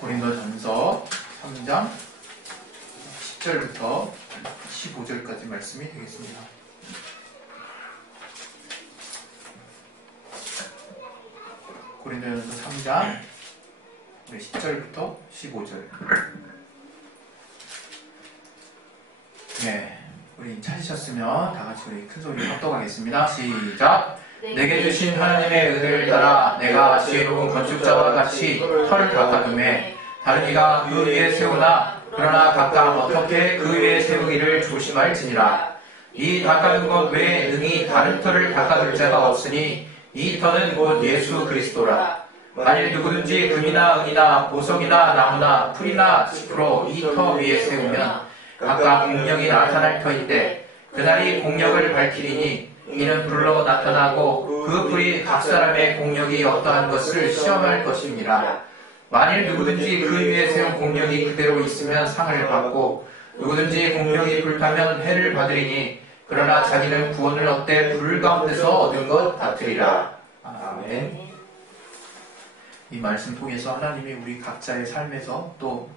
고린도전서 3장 10절부터 15절까지 말씀이 되겠습니다. 고린도전서 3장 10절부터 15절. 네, 우리 찾으셨으면 다 같이 우리 큰 소리로 합독하겠습니다. 시작! 내게 주신 하나님의 은혜를 따라 내가 지혜로운 건축자와 같이 터를 닦아둠에 다른 이가 그 위에 세우나 그러나 각각 어떻게 그 위에 세우기를 조심할지니라. 이 닦아둔 것 외에 능히 다른 터를 닦아둘 자가 없으니 이 터는 곧 예수 그리스도라. 만일 누구든지 금이나 은이나 보석이나 나무나 풀이나 짚으로 이 터 위에 세우면 각각 공력이 나타날 터인데 그날이 공력을 밝히리니 이는 불로 나타나고 그 불이 각 사람의 공력이 어떠한 것을 시험할 것입니다. 만일 누구든지 그 위에 세운 공력이 그대로 있으면 상을 받고 누구든지 공력이 불타면 해를 받으리니 그러나 자기는 구원을 얻되 불 가운데서 얻은 것 같으리라. 아멘. 이 말씀 통해서 하나님이 우리 각자의 삶에서 또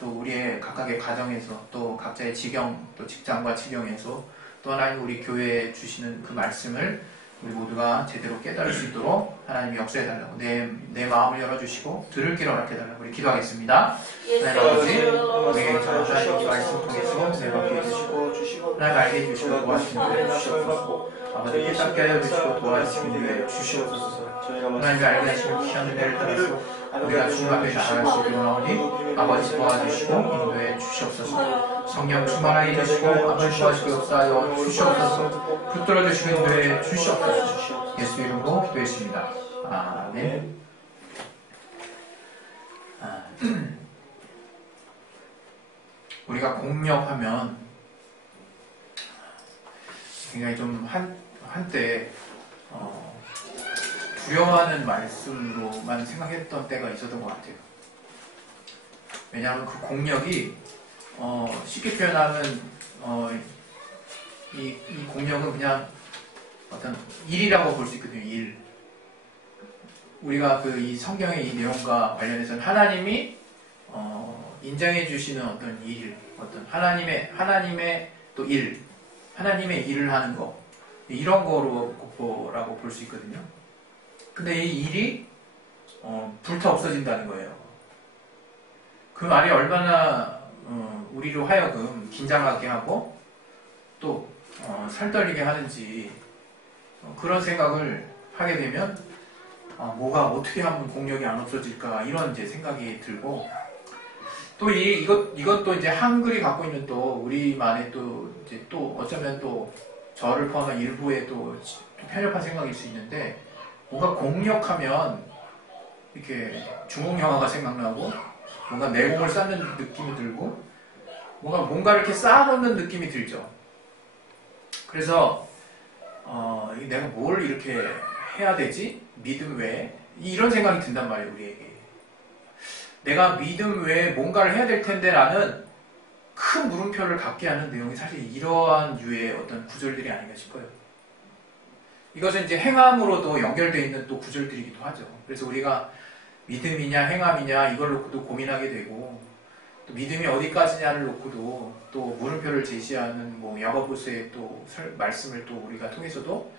우리의 각각의 가정에서 또 각자의 지경 또 직장과 지경에서 또 하나님 우리 교회에 주시는 그 말씀을 우리 모두가 제대로 깨달을 수 있도록 하나님이 역사해달라고 내 마음을 열어주시고 들을 길 허락해달라고 우리 기도하겠습니다. 하나님 아버지 우리에게 하나님의 말씀 통해서 내 받게 해주시고 하나님 알게 해주시고 도와주시는 데 주시옵소서. 아버지 깨닫게 하여 주시고 도와주시는 데 주시옵소서. 하나님이 알게 하시는 귀한 은혜를 따라서 우리가 주님 앞에 나아갈 수 있게 원하오니 아버지 도와주시고 인도해 주시옵소서. 성령 충만하게 해주시고 아버지 도와주시고 역사하여 주시옵소서. 붙들어 주시고 인도해 주시옵소서. 예수 이름으로 기도했습니다. 아멘. 우리가 공력하면 굉장히 좀 한때 두려워하는 말씀으로만 생각했던 때가 있었던 것 같아요. 왜냐하면 그 공력이 쉽게 표현하면 이 공력은 그냥 어떤 일이라고 볼 수 있거든요. 일. 우리가 이 성경의 이 내용과 관련해서는 하나님이 인정해 주시는 어떤 일, 어떤 하나님의 또 일, 하나님의 일을 하는 거 이런 거라고 볼 수 있거든요. 근데 이 일이 불타 없어진다는 거예요. 그 말이 얼마나 우리로 하여금 긴장하게 하고 또 살떨리게 하는지 그런 생각을 하게 되면 뭐가 어떻게 하면 공력이 안 없어질까 이런 이제 생각이 들고 또 이것도 이제 한글이 갖고 있는 또 우리만의 또 어쩌면 또 저를 포함한 일부의 또 편협한 생각일 수 있는데 뭔가 공력하면 이렇게 중국 영화가 생각나고 뭔가 내공을 쌓는 느낌이 들고 뭔가 이렇게 쌓아놓는 느낌이 들죠. 그래서 내가 뭘 이렇게 해야 되지? 믿음 외에 이런 생각이 든단 말이에요. 우리에게 내가 믿음 외에 뭔가를 해야 될 텐데 라는 큰 물음표를 갖게 하는 내용이 사실 이러한 유의 어떤 구절들이 아닌가 싶어요. 이것은 이제 행함으로도 연결되어 있는 또 구절들이기도 하죠. 그래서 우리가 믿음이냐 행함이냐 이걸 놓고도 고민하게 되고 또 믿음이 어디까지냐를 놓고도 또 물음표를 제시하는 야고보서의 또 말씀을 또 우리가 통해서도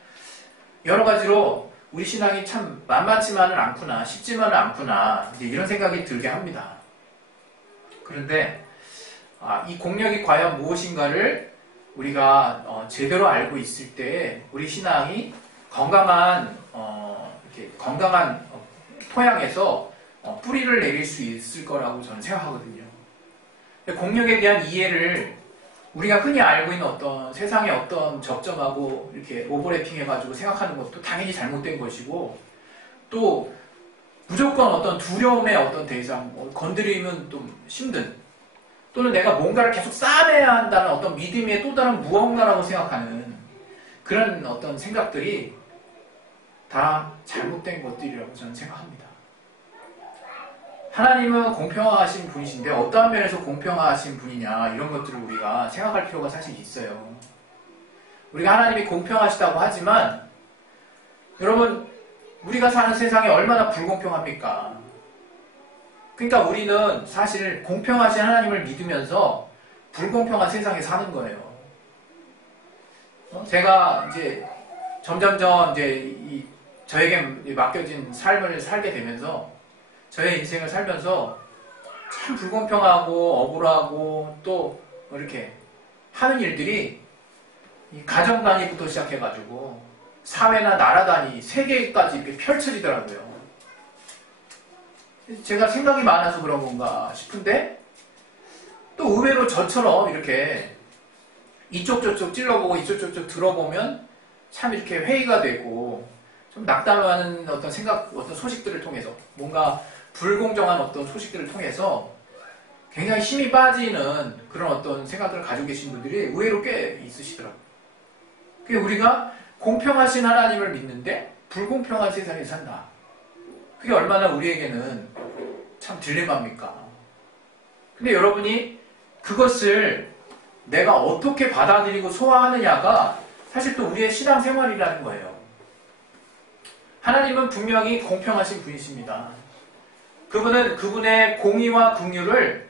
여러 가지로 우리 신앙이 참 만만치만은 않구나, 쉽지만은 않구나 이제 이런 생각이 들게 합니다. 그런데 이 공력이 과연 무엇인가를 우리가 제대로 알고 있을 때 우리 신앙이 건강한 토양에서 뿌리를 내릴 수 있을 거라고 저는 생각하거든요. 공력에 대한 이해를 우리가 흔히 알고 있는 어떤 세상의 어떤 접점하고 이렇게 오버래핑 해가지고 생각하는 것도 당연히 잘못된 것이고 또 무조건 어떤 두려움의 어떤 대상, 건드리면 좀 힘든 또는 내가 뭔가를 계속 쌓아내야 한다는 어떤 믿음의 또 다른 무언가라고 생각하는 그런 어떤 생각들이 다 잘못된 것들이라고 저는 생각합니다. 하나님은 공평하신 분이신데 어떠한 면에서 공평하신 분이냐 이런 것들을 우리가 생각할 필요가 사실 있어요. 우리가 하나님이 공평하시다고 하지만 여러분 우리가 사는 세상이 얼마나 불공평합니까? 그러니까 우리는 사실 공평하신 하나님을 믿으면서 불공평한 세상에 사는 거예요. 제가 이제 점점점 이제 저에게 맡겨진 삶을 살게 되면서 저의 인생을 살면서 참 불공평하고 억울하고 또 이렇게 하는 일들이 이 가정 단위부터 시작해가지고 사회나 나라 단위, 세계까지 이렇게 펼쳐지더라고요. 제가 생각이 많아서 그런 건가 싶은데 또 의외로 저처럼 이렇게 이쪽 저쪽 찔러보고 이쪽 저쪽 들어보면 참 이렇게 회의가 되고 좀 낙담하는 어떤 생각, 어떤 소식들을 통해서 뭔가 불공정한 어떤 소식들을 통해서 굉장히 힘이 빠지는 그런 어떤 생각들을 가지고 계신 분들이 의외로 꽤 있으시더라고요. 그게 우리가 공평하신 하나님을 믿는데 불공평한 세상에 산다. 그게 얼마나 우리에게는 참 딜레마입니까? 근데 여러분이 그것을 내가 어떻게 받아들이고 소화하느냐가 사실 또 우리의 신앙생활이라는 거예요. 하나님은 분명히 공평하신 분이십니다. 그분은 그분의 공의와 긍휼을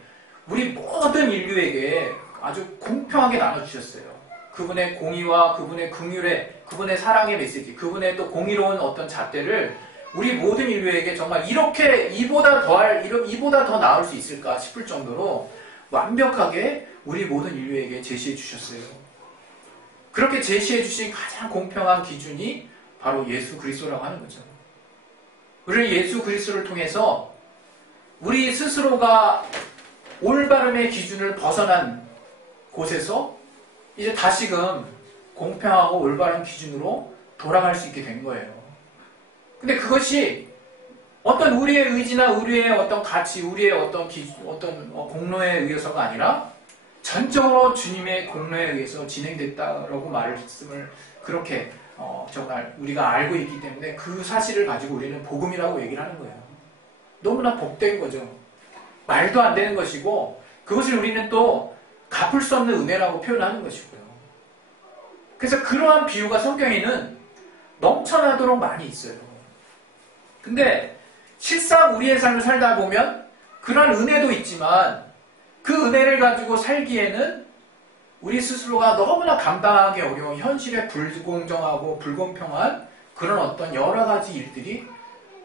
우리 모든 인류에게 아주 공평하게 나눠주셨어요. 그분의 공의와 그분의 긍휼의, 그분의 사랑의 메시지, 그분의 또 공의로운 어떤 잣대를 우리 모든 인류에게 정말 이렇게 이보다 더 나을 수 있을까 싶을 정도로 완벽하게 우리 모든 인류에게 제시해 주셨어요. 그렇게 제시해 주신 가장 공평한 기준이 바로 예수 그리스도라고 하는 거죠. 우리는 예수 그리스도를 통해서 우리 스스로가 올바름의 기준을 벗어난 곳에서 이제 다시금 공평하고 올바른 기준으로 돌아갈 수 있게 된 거예요. 근데 그것이 어떤 우리의 의지나 우리의 어떤 가치, 우리의 어떤 공로에 의해서가 아니라 전적으로 주님의 공로에 의해서 진행됐다라고 말씀을 그렇게 정말 우리가 알고 있기 때문에 그 사실을 가지고 우리는 복음이라고 얘기를 하는 거예요. 너무나 복된 거죠. 말도 안 되는 것이고 그것을 우리는 또 갚을 수 없는 은혜라고 표현하는 것이고요. 그래서 그러한 비유가 성경에는 넘쳐나도록 많이 있어요. 근데 실상 우리의 삶을 살다 보면 그러한 은혜도 있지만 그 은혜를 가지고 살기에는 우리 스스로가 너무나 감당하기 어려운 현실의 불공정하고 불공평한 그런 어떤 여러 가지 일들이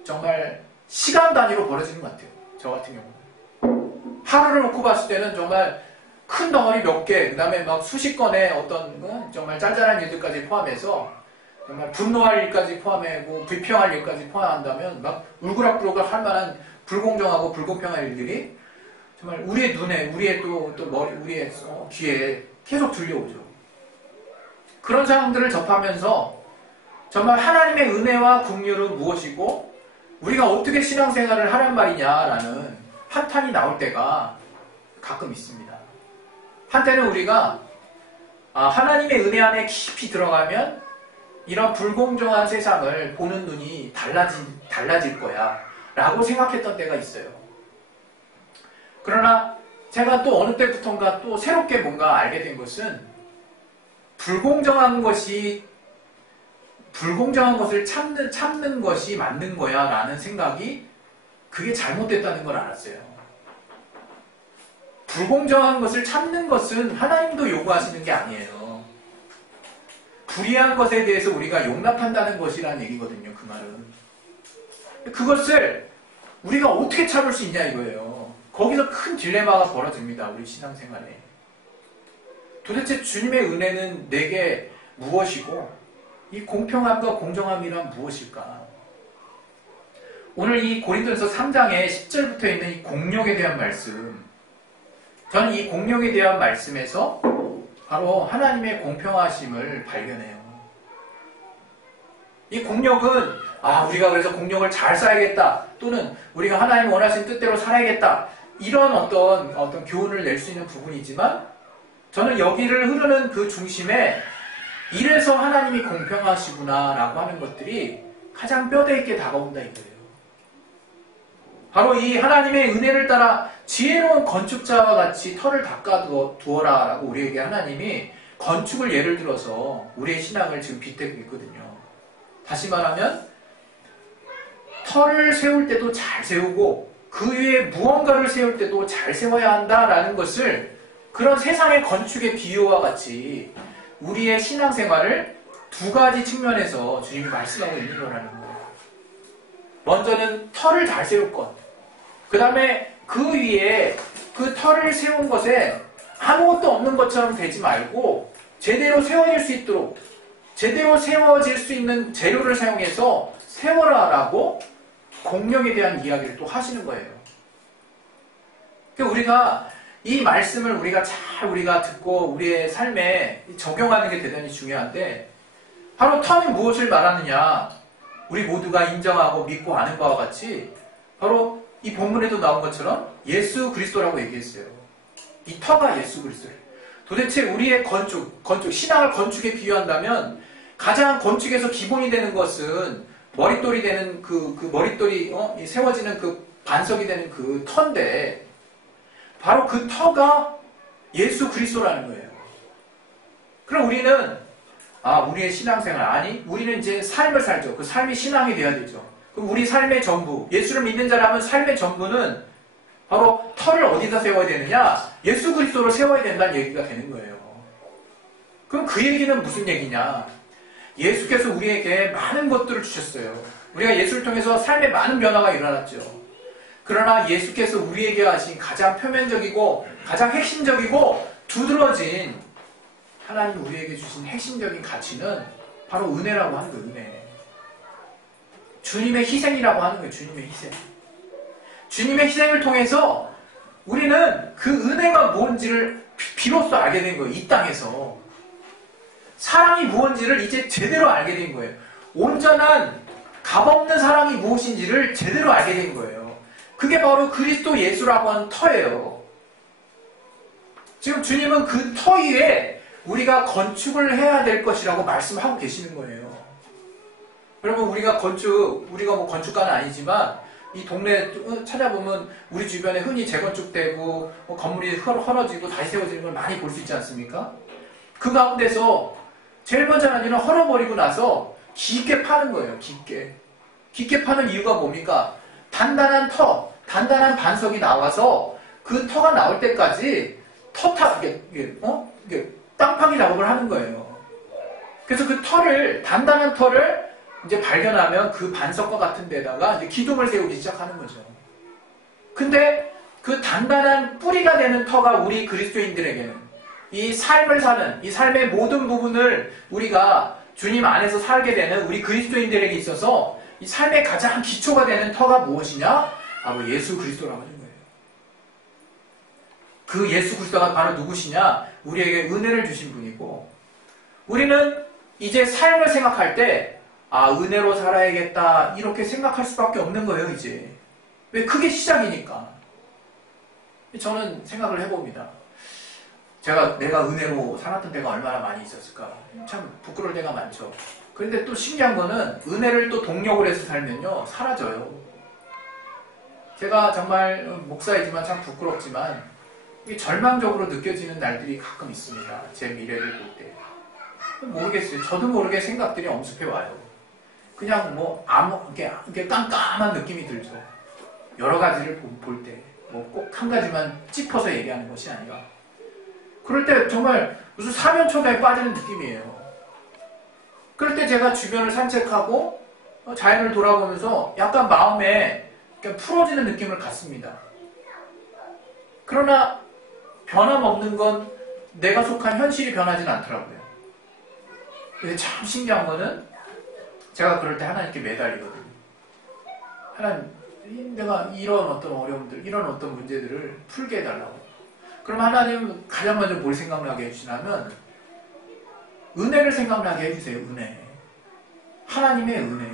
정말 시간 단위로 벌어지는 것 같아요. 저 같은 경우는. 하루를 놓고 봤을 때는 정말 큰 덩어리 몇 개, 그 다음에 막 수십 건의 어떤 정말 짤짤한 일들까지 포함해서 정말 분노할 일까지 포함하고 불평할 일까지 포함한다면 막 울그락불그락 할 만한 불공정하고 불공평한 일들이 정말 우리의 눈에, 우리의 또 머리, 우리의 귀에 계속 들려오죠. 그런 상황들을 접하면서 정말 하나님의 은혜와 긍휼은 무엇이고 우리가 어떻게 신앙생활을 하란 말이냐라는 한탄이 나올 때가 가끔 있습니다. 한때는 우리가 하나님의 은혜 안에 깊이 들어가면 이런 불공정한 세상을 보는 눈이 달라질 거야 라고 생각했던 때가 있어요. 그러나 제가 또 어느 때부턴가 또 새롭게 뭔가 알게 된 것은 불공정한 것을 참는 것이 맞는 거야 라는 생각이 그게 잘못됐다는 걸 알았어요. 불공정한 것을 참는 것은 하나님도 요구하시는 게 아니에요. 불의한 것에 대해서 우리가 용납한다는 것이라는 얘기거든요. 그 말은. 그것을 우리가 어떻게 참을 수 있냐 이거예요. 거기서 큰 딜레마가 벌어집니다. 우리 신앙생활에. 도대체 주님의 은혜는 내게 무엇이고 이 공평함과 공정함이란 무엇일까? 오늘 이 고린도전서 3장의 10절부터 있는 이 공력에 대한 말씀, 저는 이 공력에 대한 말씀에서 바로 하나님의 공평하심을 발견해요. 이 공력은 우리가 그래서 공력을 잘 쌓아야겠다 또는 우리가 하나님 원하시는 뜻대로 살아야겠다 이런 어떤 교훈을 낼 수 있는 부분이지만 저는 여기를 흐르는 그 중심에 이래서 하나님이 공평하시구나 라고 하는 것들이 가장 뼈대 있게 다가온다 이거예요. 바로 이 하나님의 은혜를 따라 지혜로운 건축자와 같이 터를 닦아두어라 라고 우리에게 하나님이 건축을 예를 들어서 우리의 신앙을 지금 빗대고 있거든요. 다시 말하면 터를 세울 때도 잘 세우고 그 위에 무언가를 세울 때도 잘 세워야 한다라는 것을 그런 세상의 건축의 비유와 같이 우리의 신앙생활을 두 가지 측면에서 주님이 말씀하고 있는 거라는 거예요. 먼저는 터를 잘 세울 것. 그 다음에 그 위에 그 터를 세운 것에 아무것도 없는 것처럼 되지 말고 제대로 세워질 수 있도록 제대로 세워질 수 있는 재료를 사용해서 세워라라고 공력에 대한 이야기를 또 하시는 거예요. 그러니까 우리가 이 말씀을 우리가 듣고 우리의 삶에 적용하는 게 대단히 중요한데 바로 터는 무엇을 말하느냐 우리 모두가 인정하고 믿고 아는 바와 같이 바로 이 본문에도 나온 것처럼 예수 그리스도라고 얘기했어요. 이 터가 예수 그리스도예요. 도대체 우리의 건축, 신앙을 건축에 비유한다면 가장 건축에서 기본이 되는 것은 머릿돌이 되는 그 머릿돌이 세워지는 그 반석이 되는 그 터인데 바로 그 터가 예수 그리스도라는 거예요. 그럼 우리는 우리의 신앙생활 우리는 이제 삶을 살죠. 그 삶이 신앙이 돼야 되죠. 그럼 우리 삶의 전부 예수를 믿는 자라면 삶의 전부는 바로 터를 어디다 세워야 되느냐? 예수 그리스도를 세워야 된다는 얘기가 되는 거예요. 그럼 그 얘기는 무슨 얘기냐? 예수께서 우리에게 많은 것들을 주셨어요. 우리가 예수를 통해서 삶에 많은 변화가 일어났죠. 그러나 예수께서 우리에게 하신 가장 표면적이고 가장 핵심적이고 두드러진 하나님 우리에게 주신 핵심적인 가치는 바로 은혜라고 하는 거예요. 은혜. 주님의 희생이라고 하는 거예요. 주님의 희생. 주님의 희생을 통해서 우리는 그 은혜가 뭔지를 비로소 알게 된 거예요. 이 땅에서. 사랑이 무엇인지를 이제 제대로 알게 된 거예요. 온전한 값없는 사랑이 무엇인지를 제대로 알게 된 거예요. 그게 바로 그리스도 예수라고 하는 터예요. 지금 주님은 그 터 위에 우리가 건축을 해야 될 것이라고 말씀하고 계시는 거예요. 여러분 우리가 뭐 건축가는 아니지만 이 동네 찾아보면 우리 주변에 흔히 재건축되고 건물이 헐어지고 다시 세워지는 걸 많이 볼 수 있지 않습니까? 그 가운데서 제일 먼저 하는 일은 헐어버리고 나서 깊게 파는 거예요. 깊게 파는 이유가 뭡니까? 단단한 단단한 반석이 나와서 그 터가 나올 때까지 땅 파기 작업을 하는 거예요. 그래서 그 단단한 터를 이제 발견하면 그 반석과 같은 데다가 이제 기둥을 세우기 시작하는 거죠. 근데 그 단단한 뿌리가 되는 터가 우리 그리스도인들에게는 이 삶을 사는, 이 삶의 모든 부분을 우리가 주님 안에서 살게 되는 우리 그리스도인들에게 있어서 이 삶의 가장 기초가 되는 터가 무엇이냐? 바로 예수 그리스도라고 하는 거예요. 그 예수 그리스도가 바로 누구시냐? 우리에게 은혜를 주신 분이고 우리는 이제 삶을 생각할 때 은혜로 살아야겠다 이렇게 생각할 수밖에 없는 거예요. 이제 왜? 그게 시작이니까. 저는 생각을 해봅니다. 내가 은혜로 살았던 때가 얼마나 많이 있었을까. 참 부끄러울 때가 많죠. 그런데 또 신기한 거는 은혜를 또 동력을 해서 살면요 사라져요. 제가 정말 목사이지만 참 부끄럽지만 절망적으로 느껴지는 날들이 가끔 있습니다. 제 미래를 볼 때. 모르겠어요. 저도 모르게 생각들이 엄습해 와요. 그냥 이렇게 깜깜한 느낌이 들죠. 여러 가지를 볼 때. 꼭 한 가지만 짚어서 얘기하는 것이 아니라. 그럴 때 정말 무슨 사면초가에 빠지는 느낌이에요. 그럴 때 제가 주변을 산책하고 자연을 돌아보면서 약간 마음에 풀어지는 느낌을 갖습니다. 그러나 변함없는 건 내가 속한 현실이 변하진 않더라고요. 근데 참 신기한 거는 제가 그럴 때 하나님께 매달리거든요. 하나님, 내가 이런 어떤 어려움들, 이런 어떤 문제들을 풀게 해달라고. 그럼 하나님은 가장 먼저 뭘 생각나게 해주시냐면 은혜를 생각나게 해주세요. 은혜. 하나님의 은혜.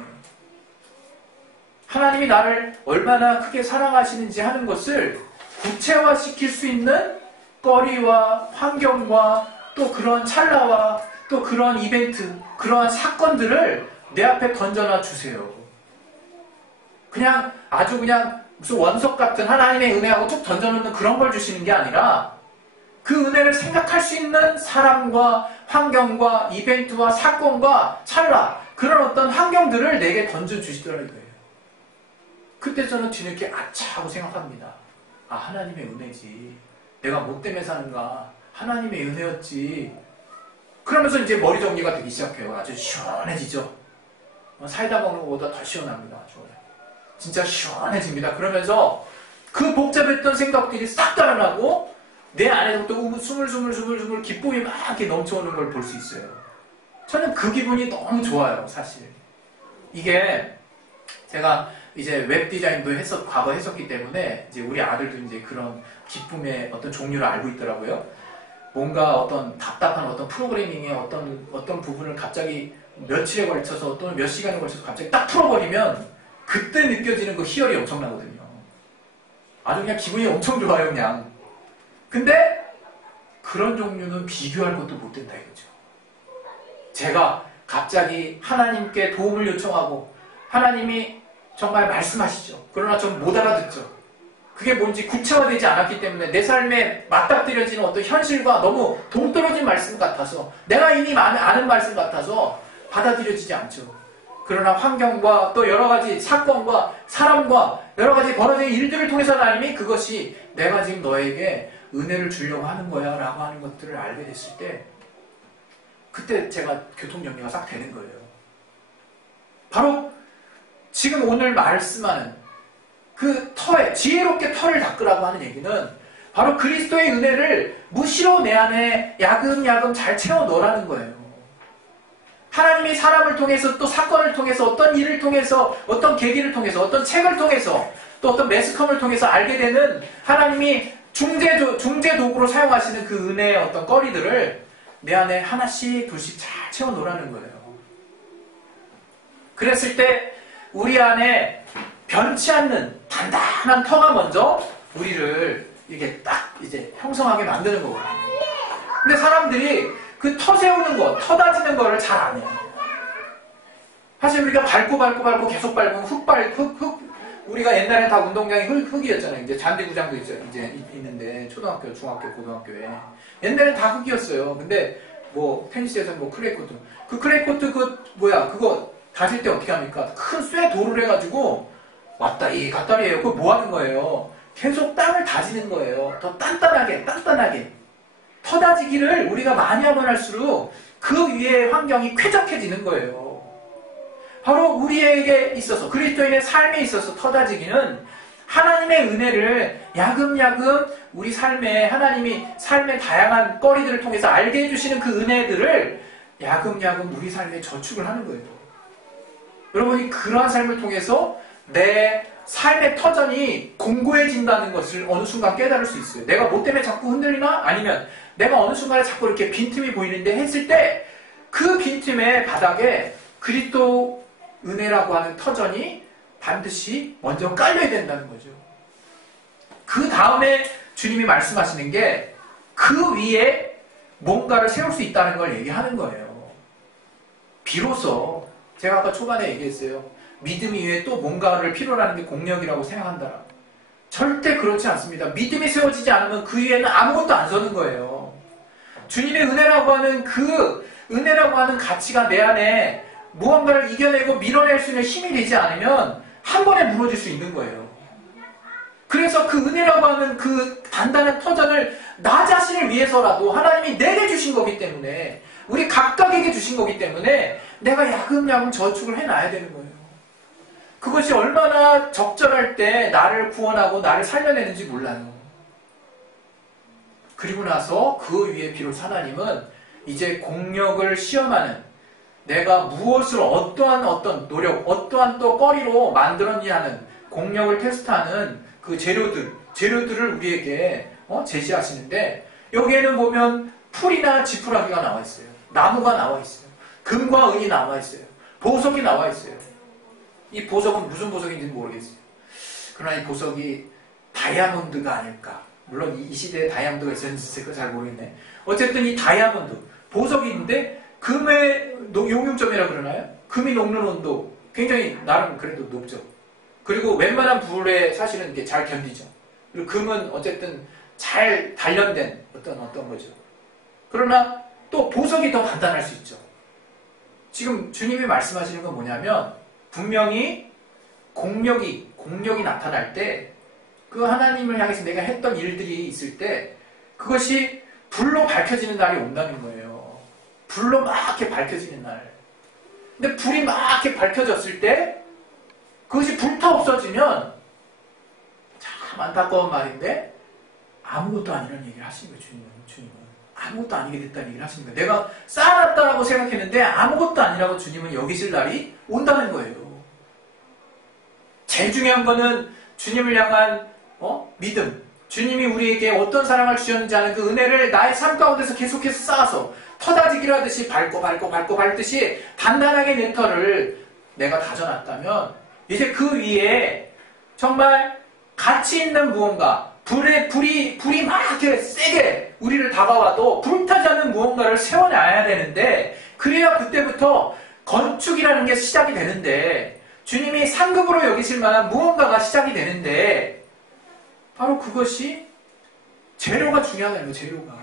하나님이 나를 얼마나 크게 사랑하시는지 하는 것을 구체화시킬 수 있는 거리와 환경과 또 그런 찰나와 또 그런 이벤트, 그러한 사건들을 내 앞에 던져놔 주세요. 그냥 무슨 원석 같은 하나님의 은혜하고 툭 던져놓는 그런 걸 주시는 게 아니라 그 은혜를 생각할 수 있는 사람과 환경과 이벤트와 사건과 찰나 그런 어떤 환경들을 내게 던져주시더라고요. 그때 저는 뒤늦게 아차 하고 생각합니다. 아, 하나님의 은혜지. 내가 뭐 때문에 사는가. 하나님의 은혜였지. 그러면서 이제 머리 정리가 되기 시작해요. 아주 시원해지죠. 사이다 먹는 것보다 더 시원합니다. 아주. 진짜 시원해집니다. 그러면서 그 복잡했던 생각들이 싹 달아나고 내 안에서부터 스물스물 기쁨이 막 이렇게 넘쳐오는 걸 볼 수 있어요. 저는 그 기분이 너무 좋아요, 사실. 이게 제가 이제 웹 디자인도 과거 했었기 때문에 이제 우리 아들도 이제 그런 기쁨의 어떤 종류를 알고 있더라고요. 뭔가 어떤 답답한 어떤 프로그래밍의 어떤 부분을 갑자기 며칠에 걸쳐서 또는 몇 시간에 걸쳐서 갑자기 딱 풀어버리면 그때 느껴지는 그 희열이 엄청나거든요. 아주 그냥 기분이 엄청 좋아요, 그냥. 근데 그런 종류는 비교할 것도 못 된다 이거죠. 제가 갑자기 하나님께 도움을 요청하고 하나님이 정말 말씀하시죠. 그러나 좀 못 알아듣죠. 그게 뭔지 구체화되지 않았기 때문에 내 삶에 맞닥뜨려지는 어떤 현실과 너무 동떨어진 말씀 같아서 내가 이미 아는 말씀 같아서 받아들여지지 않죠. 그러나 환경과 또 여러 가지 사건과 사람과 여러 가지 벌어진 일들을 통해서 하나님이 그것이 내가 지금 너에게 은혜를 주려고 하는 거야 라고 하는 것들을 알게 됐을 때 그때 제가 교통정리가 싹 되는 거예요. 바로 지금 오늘 말씀하는 그 터에 지혜롭게 터를 닦으라고 하는 얘기는 바로 그리스도의 은혜를 무시로 내 안에 야금야금 잘 채워 넣으라는 거예요. 하나님이 사람을 통해서 또 사건을 통해서 어떤 일을 통해서 어떤 계기를 통해서 어떤 책을 통해서 또 어떤 매스컴을 통해서 알게 되는 하나님이 중재 도구로 사용하시는 그 은혜의 어떤 거리들을 내 안에 하나씩 둘씩 잘 채워 놓으라는 거예요. 그랬을 때 우리 안에 변치 않는 단단한 터가 먼저 우리를 이렇게 딱 이제 형성하게 만드는 거거든요. 근데 사람들이 그 터 세우는 거, 터 다지는 거를 잘 안 해요. 사실 우리가 밟고 계속 밟으면 흙 우리가 옛날에 다 운동장이 흙이었잖아요. 이제 잔디구장도 이제 있는데 초등학교, 중학교, 고등학교에 옛날엔 다 흙이었어요. 근데 뭐 테니스에서는 뭐 클레이코트, 그 클레이코트 그거 다질 때 어떻게 합니까? 큰 쇠 돌을 해가지고 왔다리 갔다리 해요. 그거 뭐 하는 거예요? 계속 땅을 다지는 거예요. 더 단단하게 터 다지기를 우리가 많이 하면 할수록 그 위에 환경이 쾌적해지는 거예요. 바로 우리에게 있어서 그리스도인의 삶에 있어서 터 다지기는 하나님의 은혜를 야금야금 우리 삶에 하나님이 삶의 다양한 거리들을 통해서 알게 해주시는 그 은혜들을 야금야금 우리 삶에 저축을 하는 거예요. 여러분이 그러한 삶을 통해서 내 삶의 터전이 공고해진다는 것을 어느 순간 깨달을 수 있어요. 내가 뭐 때문에 자꾸 흔들리나? 아니면 내가 어느 순간에 자꾸 이렇게 빈틈이 보이는데 했을 때 그 빈틈의 바닥에 그리스도 은혜라고 하는 터전이 반드시 먼저 깔려야 된다는 거죠. 그 다음에 주님이 말씀하시는 게 그 위에 뭔가를 세울 수 있다는 걸 얘기하는 거예요. 비로소 제가 아까 초반에 얘기했어요. 믿음 이외에 또 뭔가를 필요로 하는 게 공력이라고 생각한다. 절대 그렇지 않습니다. 믿음이 세워지지 않으면 그 위에는 아무것도 안 서는 거예요. 주님의 은혜라고 하는 그 은혜라고 하는 가치가 내 안에 무언가를 이겨내고 밀어낼 수 있는 힘이 되지 않으면 한 번에 무너질 수 있는 거예요. 그래서 그 은혜라고 하는 그 단단한 터전을 나 자신을 위해서라도 하나님이 내게 주신 거기 때문에 우리 각각에게 주신 거기 때문에 내가 야금야금 저축을 해놔야 되는 거예요. 그것이 얼마나 적절할 때 나를 구원하고 나를 살려내는지 몰라요. 그리고 나서 그 위에 비로소 하나님은 이제 공력을 시험하는 내가 무엇을 어떠한 어떤 노력, 어떠한 또 거리로 만들었냐 하는 공력을 테스트하는 그 재료들을 우리에게 제시하시는데 여기에는 보면 풀이나 지푸라기가 나와 있어요. 나무가 나와 있어요. 금과 은이 나와 있어요. 보석이 나와 있어요. 이 보석은 무슨 보석인지는 모르겠어요. 그러나 이 보석이 다이아몬드가 아닐까. 물론 이 시대에 다이아몬드가 있었는지 잘 모르겠네. 어쨌든 이 다이아몬드, 보석이 있는데 금의 용융점이라고 그러나요? 금이 녹는 온도 굉장히 나름 그래도 높죠. 그리고 웬만한 불에 사실은 이게 잘 견디죠. 그리고 금은 어쨌든 잘 단련된 어떤 거죠. 그러나 또 보석이 더 간단할 수 있죠. 지금 주님이 말씀하시는 건 뭐냐면 분명히 공력이 공력이 나타날 때, 그 하나님을 향해서 내가 했던 일들이 있을 때 그것이 불로 밝혀지는 날이 온다는 거예요. 불로 막 이렇게 밝혀지는 날. 근데 불이 막 이렇게 밝혀졌을 때 그것이 불타 없어지면 참 안타까운 말인데 아무것도 아니라는 얘기를 하시는 거예요. 주님은 아무것도 아니게 됐다는 얘기를 하시는 거예요. 내가 쌓아놨다라고 생각했는데 아무것도 아니라고 주님은 여기실 날이 온다는 거예요. 제일 중요한 거는 주님을 향한 믿음. 주님이 우리에게 어떤 사랑을 주셨는지 아는 그 은혜를 나의 삶 가운데서 계속해서 쌓아서 터다지기를 하듯이 밟듯이 단단하게 내 터를 내가 다져놨다면 이제 그 위에 정말 가치 있는 무언가, 불이 막 이렇게 세게 우리를 다가와도 불타지 않는 무언가를 세워놔야 되는데, 그래야 그때부터 건축이라는 게 시작이 되는데, 주님이 상급으로 여기실 만한 무언가가 시작이 되는데, 바로 그것이 재료가 중요하다는 거예요. 재료가.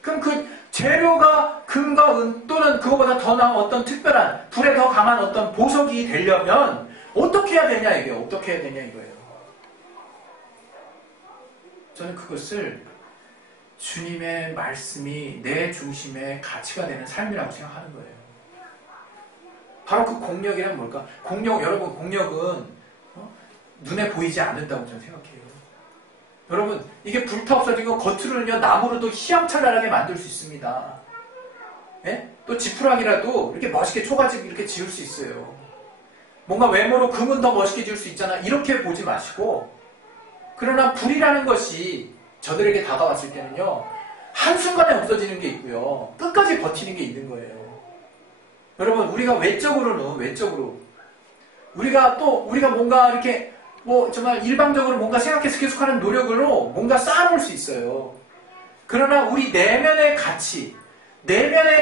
그럼 그 재료가 금과 은 또는 그거보다 더 나은 어떤 특별한 불에 더 강한 어떤 보석이 되려면 어떻게 해야 되냐 이게요. 어떻게 해야 되냐 이거예요. 저는 그것을 주님의 말씀이 내 중심의 가치가 되는 삶이라고 생각하는 거예요. 바로 그 공력이란 뭘까? 여러분 공력은 눈에 보이지 않는다고 저는 생각해요. 여러분 이게 불타 없어진 거 겉으로는요 나무로도 희양찬란하게 만들 수 있습니다. 예? 또 지푸라기라도 이렇게 멋있게 초가집 이렇게 지을 수 있어요. 뭔가 외모로 금은 더 멋있게 지을 수 있잖아. 이렇게 보지 마시고, 그러나 불이라는 것이 저들에게 다가왔을 때는요 한순간에 없어지는 게 있고요 끝까지 버티는 게 있는 거예요. 여러분 우리가 외적으로 우리가 뭔가 이렇게 정말 일방적으로 뭔가 생각해서 계속하는 노력으로 뭔가 쌓아놓을 수 있어요. 그러나 우리 내면의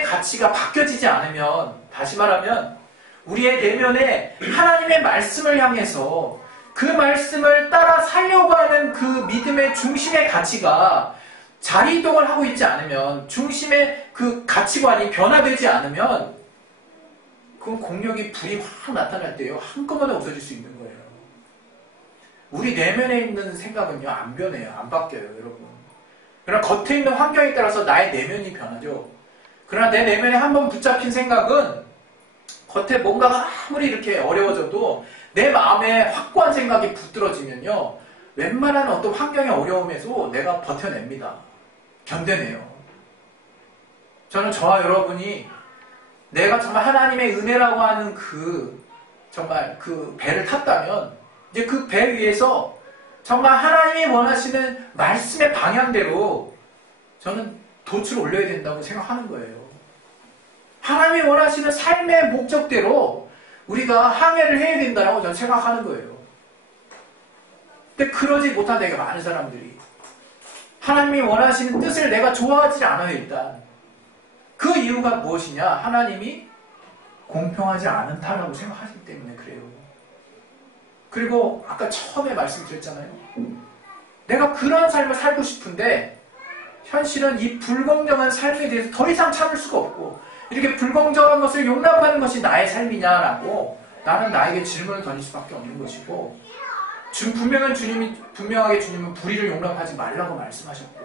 가치가 바뀌어지지 않으면, 다시 말하면 우리의 내면에 하나님의 말씀을 향해서 그 말씀을 따라 살려고 하는 그 믿음의 중심의 가치가 자리이동을 하고 있지 않으면, 중심의 그 가치관이 변화되지 않으면 그 공력이 불이 확 나타날 때요 한꺼번에 없어질 수 있는 거예요. 우리 내면에 있는 생각은요 안 변해요. 안 바뀌어요. 여러분. 그러나 겉에 있는 환경에 따라서 나의 내면이 변하죠. 그러나 내 내면에 한번 붙잡힌 생각은 겉에 뭔가가 아무리 이렇게 어려워져도 내 마음에 확고한 생각이 붙들어지면요 웬만한 어떤 환경의 어려움에서 내가 버텨냅니다. 견뎌내요. 저는 저와 여러분이 내가 정말 하나님의 은혜라고 하는 정말 그 배를 탔다면 이제 그 배 위에서 정말 하나님이 원하시는 말씀의 방향대로 저는 돛을 올려야 된다고 생각하는 거예요. 하나님이 원하시는 삶의 목적대로 우리가 항해를 해야 된다고 저는 생각하는 거예요. 근데 그러지 못한 되게 많은 사람들이 하나님이 원하시는 뜻을 내가 좋아하지 않아요. 일단 그 이유가 무엇이냐? 하나님이 공평하지 않다라고 생각하시기 때문에 그래요. 그리고 아까 처음에 말씀드렸잖아요. 내가 그런 삶을 살고 싶은데 현실은 이 불공정한 삶에 대해서 더 이상 참을 수가 없고, 이렇게 불공정한 것을 용납하는 것이 나의 삶이냐라고 나는 나에게 질문을 던질 수밖에 없는 것이고, 분명하게 주님은 불의를 용납하지 말라고 말씀하셨고,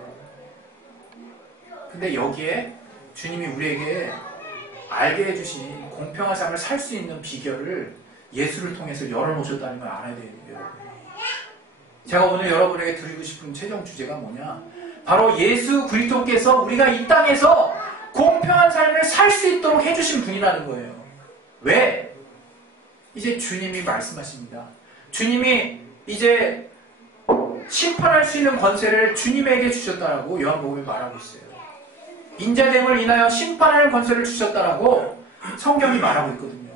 근데 여기에 주님이 우리에게 알게 해주신 공평한 삶을 살 수 있는 비결을 예수를 통해서 열어놓으셨다는 걸 알아야 돼요. 제가 오늘 여러분에게 드리고 싶은 최종 주제가 뭐냐? 바로 예수 그리스도께서 우리가 이 땅에서 공평한 삶을 살 수 있도록 해주신 분이라는 거예요. 왜? 이제 주님이 말씀하십니다. 주님이 이제 심판할 수 있는 권세를 주님에게 주셨다라고 요한복음에 말하고 있어요. 인자됨을 인하여 심판하는 권세를 주셨다라고 성경이 말하고 있거든요.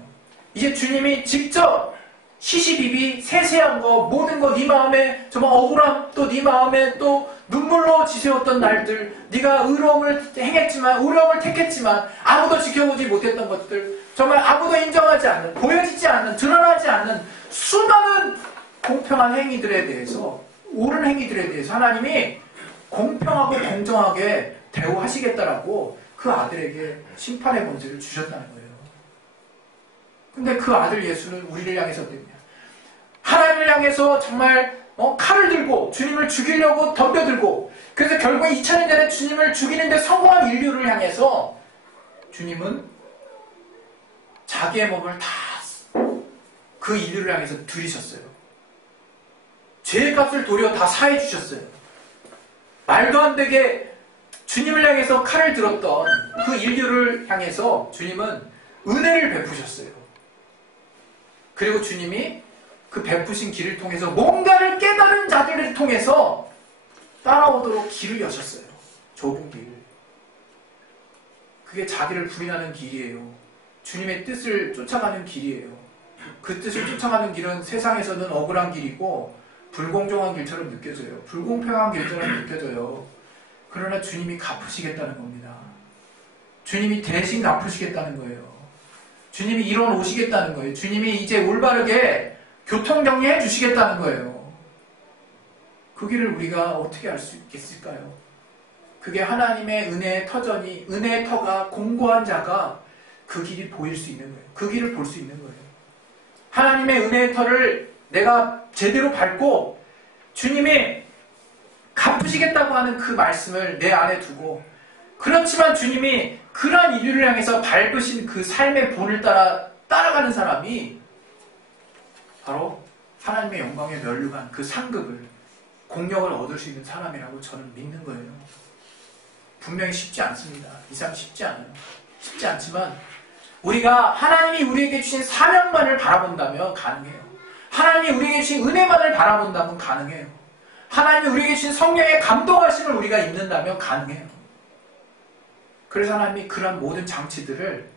이제 주님이 직접 시시비비 세세한 거, 모든 거, 네 마음에 정말 억울함, 또 네 마음에 또 눈물로 지새웠던 날들, 네가 의로움을 택했지만 아무도 지켜보지 못했던 것들, 정말 아무도 인정하지 않는, 보여지지 않는, 드러나지 않는 수많은 공평한 행위들에 대해서, 옳은 행위들에 대해서 하나님이 공평하고 공정하게 대우하시겠다라고 그 아들에게 심판의 권세를 주셨다는 거예요. 근데 그 아들 예수는 우리를 향해서 어땠냐? 하나님을 향해서 정말 칼을 들고 주님을 죽이려고 덤벼들고, 그래서 결국 2000년 전에 주님을 죽이는데 성공한 인류를 향해서 주님은 자기의 몸을 다 그 인류를 향해서 들이셨어요. 죄의 값을 도리어 다 사해 주셨어요. 말도 안 되게 주님을 향해서 칼을 들었던 그 인류를 향해서 주님은 은혜를 베푸셨어요. 그리고 주님이 그 베푸신 길을 통해서 뭔가를 깨달은 자들을 통해서 따라오도록 길을 여셨어요. 좁은 길을. 그게 자기를 부인하는 길이에요. 주님의 뜻을 쫓아가는 길이에요. 그 뜻을 쫓아가는 길은 세상에서는 억울한 길이고 불공정한 길처럼 느껴져요. 불공평한 길처럼 느껴져요. 그러나 주님이 갚으시겠다는 겁니다. 주님이 대신 갚으시겠다는 거예요. 주님이 이뤄 오시겠다는 거예요. 주님이 이제 올바르게 교통정리해 주시겠다는 거예요. 그 길을 우리가 어떻게 알 수 있겠을까요? 그게 하나님의 은혜의 터전이, 은혜의 터가 공고한 자가 그 길이 보일 수 있는 거예요. 그 길을 볼 수 있는 거예요. 하나님의 은혜의 터를 내가 제대로 밟고 주님이 갚으시겠다고 하는 그 말씀을 내 안에 두고, 그렇지만 주님이 그러한 인류를 향해서 밟으신 그 삶의 본을 따라가는 사람이 바로 하나님의 영광에 면류관 그 상급을, 공력을 얻을 수 있는 사람이라고 저는 믿는 거예요. 분명히 쉽지 않습니다. 이 삶 쉽지 않아요. 쉽지 않지만 우리가 하나님이 우리에게 주신 사명만을 바라본다면 가능해요. 하나님이 우리에게 주신 은혜만을 바라본다면 가능해요. 하나님이 우리에게 주신 성령의 감동하심을 우리가 입는다면 가능해요. 그래서 하나님이 그런 모든 장치들을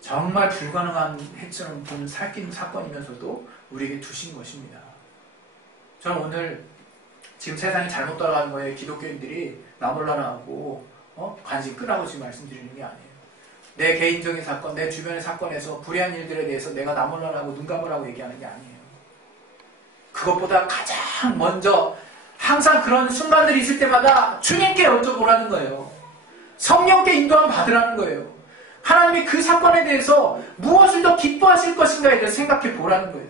정말 불가능한 해처럼 보는 살긴 사건이면서도 우리에게 두신 것입니다. 저는 오늘 지금 세상이 잘못 따라가는 거에 기독교인들이 나 몰라라 하고 관심 끄라고 지금 말씀드리는 게 아니에요. 내 개인적인 사건, 내 주변의 사건에서 불의한 일들에 대해서 내가 나 몰라라 하고 눈 감으라고 얘기하는 게 아니에요. 그것보다 가장 먼저 항상 그런 순간들이 있을 때마다 주님께 여쭤보라는 거예요. 성령께 인도함 받으라는 거예요. 하나님이 그 사건에 대해서 무엇을 더 기뻐하실 것인가에 대해서 생각해 보라는 거예요.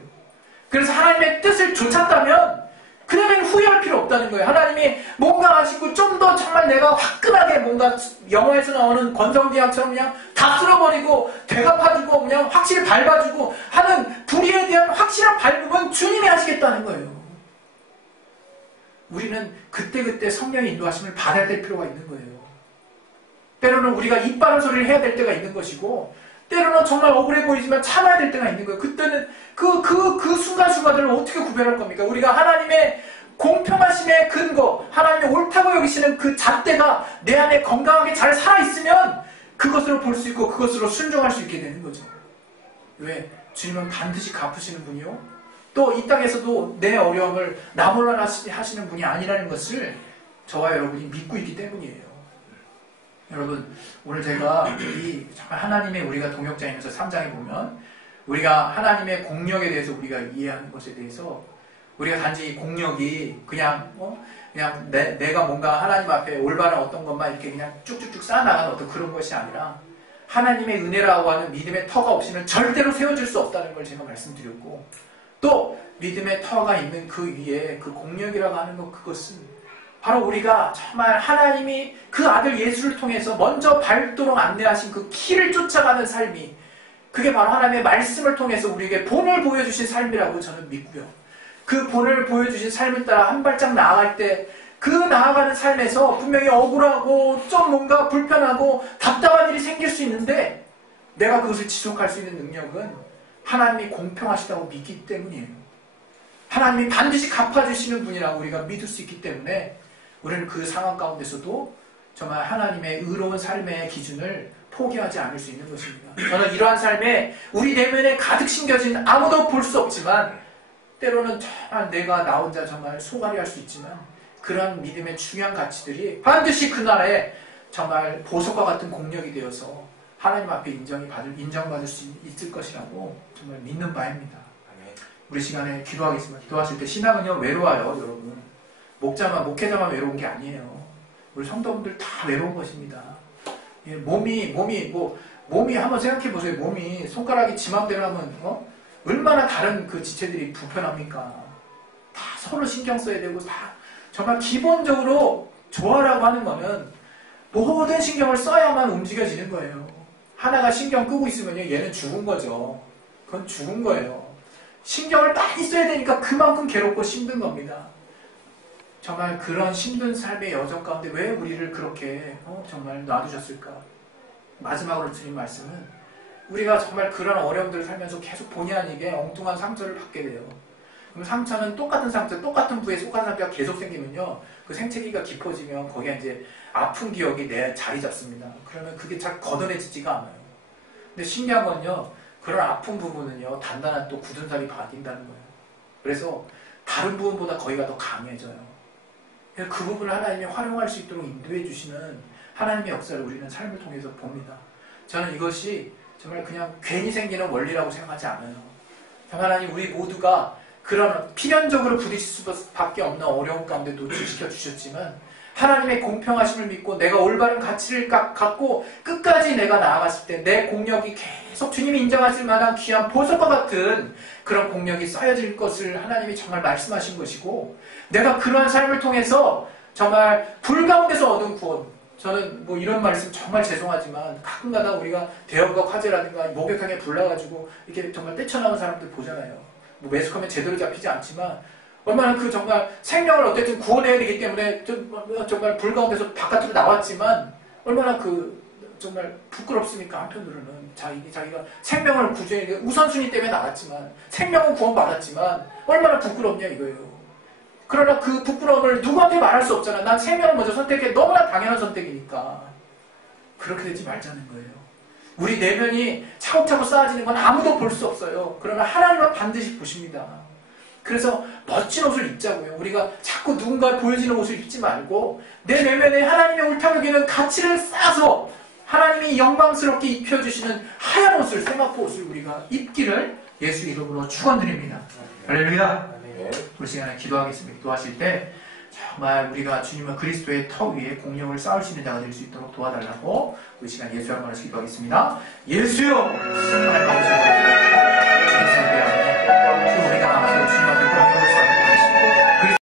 그래서 하나님의 뜻을 좇았다면 그러면 후회할 필요 없다는 거예요. 하나님이 뭔가 하시고 좀 더 정말 내가 화끈하게 뭔가 영화에서 나오는 권성기약처럼 그냥 다 쓸어버리고 되갚아주고 그냥 확실히 밟아주고 하는 불의에 대한 확실한 밟음은 주님이 하시겠다는 거예요. 우리는 그때그때 성령의 인도하심을 받아야 될 필요가 있는 거예요. 때로는 우리가 입 바른 소리를 해야 될 때가 있는 것이고, 때로는 정말 억울해 보이지만 참아야 될 때가 있는 거예요. 그때는 그 순간순간들을 어떻게 구별할 겁니까? 우리가 하나님의 공평하심의 근거, 하나님의 옳다고 여기시는 그 잣대가 내 안에 건강하게 잘 살아있으면 그것으로 볼 수 있고 그것으로 순종할 수 있게 되는 거죠. 왜? 주님은 반드시 갚으시는 분이요, 또 이 땅에서도 내 어려움을 나 몰라 하시는 분이 아니라는 것을 저와 여러분이 믿고 있기 때문이에요. 여러분, 오늘 제가 이 정말 하나님의 우리가 동역자이면서 3장에 보면 우리가 하나님의 공력에 대해서 우리가 이해하는 것에 대해서, 우리가 단지 공력이 그냥 내가 뭔가 하나님 앞에 올바른 어떤 것만 이렇게 그냥 쭉쭉쭉 쌓아나가는 어떤 그런 것이 아니라 하나님의 은혜라고 하는 믿음의 터가 없이는 절대로 세워질 수 없다는 걸 제가 말씀드렸고, 또 믿음의 터가 있는 그 위에 그 공력이라고 하는 것, 그것은 바로 우리가 정말 하나님이 그 아들 예수를 통해서 먼저 밟도록 안내하신 그 길을 쫓아가는 삶이, 그게 바로 하나님의 말씀을 통해서 우리에게 본을 보여주신 삶이라고 저는 믿고요. 그 본을 보여주신 삶을 따라 한 발짝 나아갈 때 그 나아가는 삶에서 분명히 억울하고 좀 뭔가 불편하고 답답한 일이 생길 수 있는데 내가 그것을 지속할 수 있는 능력은 하나님이 공평하시다고 믿기 때문이에요. 하나님이 반드시 갚아주시는 분이라고 우리가 믿을 수 있기 때문에 우리는 그 상황 가운데서도 정말 하나님의 의로운 삶의 기준을 포기하지 않을 수 있는 것입니다. 저는 이러한 삶에 우리 내면에 가득 심겨진 아무도 볼 수 없지만, 때로는 정말 내가 나 혼자 정말 소갈이 할 수 있지만, 그런 믿음의 중요한 가치들이 반드시 그 나라에 정말 보석과 같은 공력이 되어서 하나님 앞에 인정받을 수 있을 것이라고 정말 믿는 바입니다. 우리 시간에 기도하겠습니다. 기도하실 때 신앙은요, 외로워요, 여러분. 목회자만 외로운 게 아니에요. 우리 성도분들 다 외로운 것입니다. 몸이 한번 생각해 보세요. 몸이 손가락이 지 맘대로 하면 얼마나 다른 그 지체들이 불편합니까? 다 서로 신경 써야 되고, 다 정말 기본적으로 조화라고 하는 거는 모든 신경을 써야만 움직여지는 거예요. 하나가 신경 끄고 있으면 얘는 죽은 거죠. 그건 죽은 거예요. 신경을 많이 써야 되니까 그만큼 괴롭고 힘든 겁니다. 정말 그런 힘든 삶의 여정 가운데 왜 우리를 그렇게 정말 놔두셨을까? 마지막으로 주님 말씀은 우리가 정말 그런 어려움들을 살면서 계속 본의 아니게 엉뚱한 상처를 받게 돼요. 그럼 상처는 똑같은 상처, 똑같은 부위에 똑같은 상처가 계속 생기면요, 그 생채기가 깊어지면 거기에 이제 아픈 기억이 내 자리 잡습니다. 그러면 그게 잘 걷어내지지가 않아요. 근데 신기한 건요, 그런 아픈 부분은요, 단단한 또 굳은 살이 받인다는 거예요. 그래서 다른 부분보다 거기가 더 강해져요. 그래서 그 부분을 하나님이 활용할 수 있도록 인도해 주시는 하나님의 역사를 우리는 삶을 통해서 봅니다. 저는 이것이 정말 그냥 괜히 생기는 원리라고 생각하지 않아요. 하나님 우리 모두가 그런 필연적으로 부딪힐 수밖에 없는 어려움 가운데 노출시켜 주셨지만 하나님의 공평하심을 믿고 내가 올바른 가치를 갖고 끝까지 내가 나아갔을 때 내 공력이 계속 주님이 인정하실 만한 귀한 보석과 같은 그런 공력이 쌓여질 것을 하나님이 정말 말씀하신 것이고, 내가 그러한 삶을 통해서 정말 불 가운데서 얻은 구원, 저는 뭐 이런 말씀 정말 죄송하지만 가끔가다 우리가 대형과 화재라든가 목욕탕에 불나가지고 이렇게 정말 떼쳐나온 사람들 보잖아요. 뭐 매숙하면 제대로 잡히지 않지만 얼마나 그 정말 생명을 어쨌든 구원해야 되기 때문에 정말 불 가운데서 바깥으로 나왔지만 얼마나 그 정말 부끄럽습니까? 한편으로는 자기가 생명을 구조해 우선순위 때문에 나왔지만 생명은 구원받았지만 얼마나 부끄럽냐 이거예요. 그러나 그 부끄러움을 누구한테 말할 수 없잖아. 난 생명을 먼저 선택해. 너무나 당연한 선택이니까. 그렇게 되지 말자는 거예요. 우리 내면이 차곡차곡 쌓아지는 건 아무도 볼 수 없어요. 그러나 하나님은 반드시 보십니다. 그래서 멋진 옷을 입자고요. 우리가 자꾸 누군가 보여지는 옷을 입지 말고 내 내면에 하나님의 옳다고 여기는 가치를 쌓아서 하나님이 영광스럽게 입혀주시는 하얀 옷을, 세마포 옷을 우리가 입기를 예수 이름으로 축원드립니다. 할렐루야. 우리 시간에 기도하겠습니다. 기도하실 때 정말 우리가 주님은 그리스도의 터 위에 공력을 쌓을 수 있는 자가 될 수 있도록 도와달라고 우리 시간 예수 한번 해서 기도하겠습니다. 예수여, 하나님 아버지